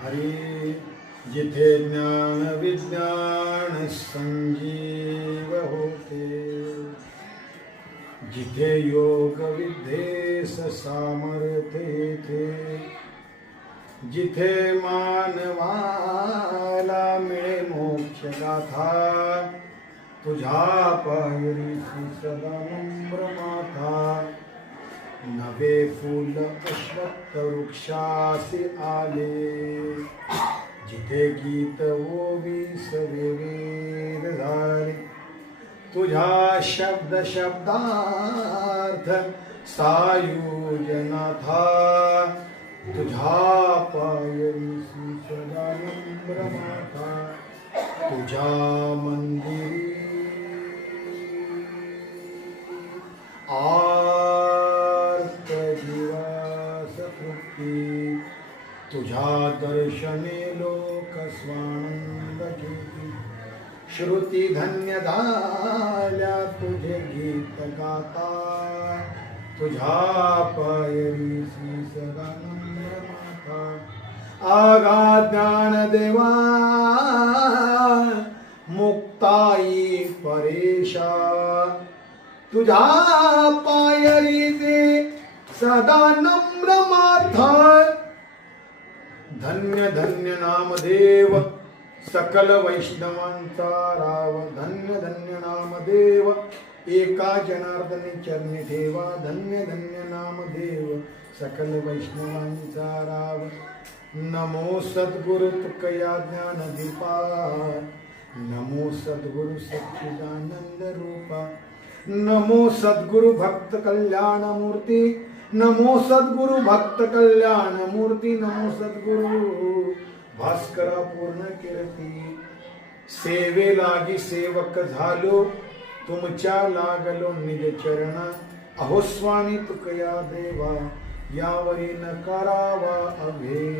हरी जिथे ज्ञान विज्ञान संजीव होते, जिथे योग विद्येस सामर्थ्य थे, जिथे मानवाला मिळे मोक्ष गाथा, तुझ्या पायरीची सदा नम्र नवे फूल अश्वत्थ वृक्षासी आले। जिथे गीत ओवीस वेद झाले तुझा शब्द शब्दार्थ सायुजनाथा तुझा पायरीसी सदा नम्र माथा तुझ्या मंदिरी तृप्ती तुझ्या दर्शने धन्य झाल्या तुझे गीत गाता तुझा पायरीसी सदा नम्र माता आगा ज्ञान देवा मुक्ताई परेशा। तुझ्या पायरीचे सदा नम्र माथा धन्य धन्य नामदेव सकल वैष्णवांचा राव धन्य धन्य नामदेव एका जनार्दनी चरणी ठेवा धन्य धन्य नामदेव सकल वैष्णवांचा राव नमो सद्गुरु तुकया ज्ञान दीपा नमो सद्गुरु सच्चिदानंद रूपा नमो सद्गुरु भक्त कल्याण मूर्ती नमो सद्गुरु भक्त कल्याण मूर्ती नमो सद्गुरु। भास्करा पूर्ण कीर्ती। सेवे लागी सेवक झालो तुमच्या लागलो निज चरण अहो स्वामी तुकया देवा यावरी न करावा अभेर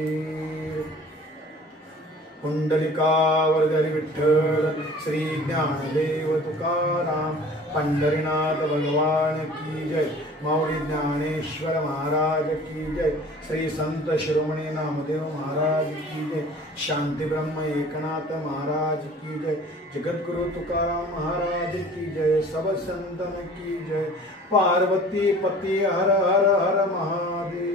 पुंडलिकावर्धरी विठ्ठल श्री ज्ञानदेव तुकाराम पंढरीनाथ भगवान की जय माऊली ज्ञानेश्वर महाराज की जय श्री संत शिरोमणी नामदेव महाराज की जय शांति ब्रह्म एकनाथ महाराज की जय जगद्गुरु तुकाराम महाराज की जय सब संतन की जय पार्वती पति हर हर हर महादेव।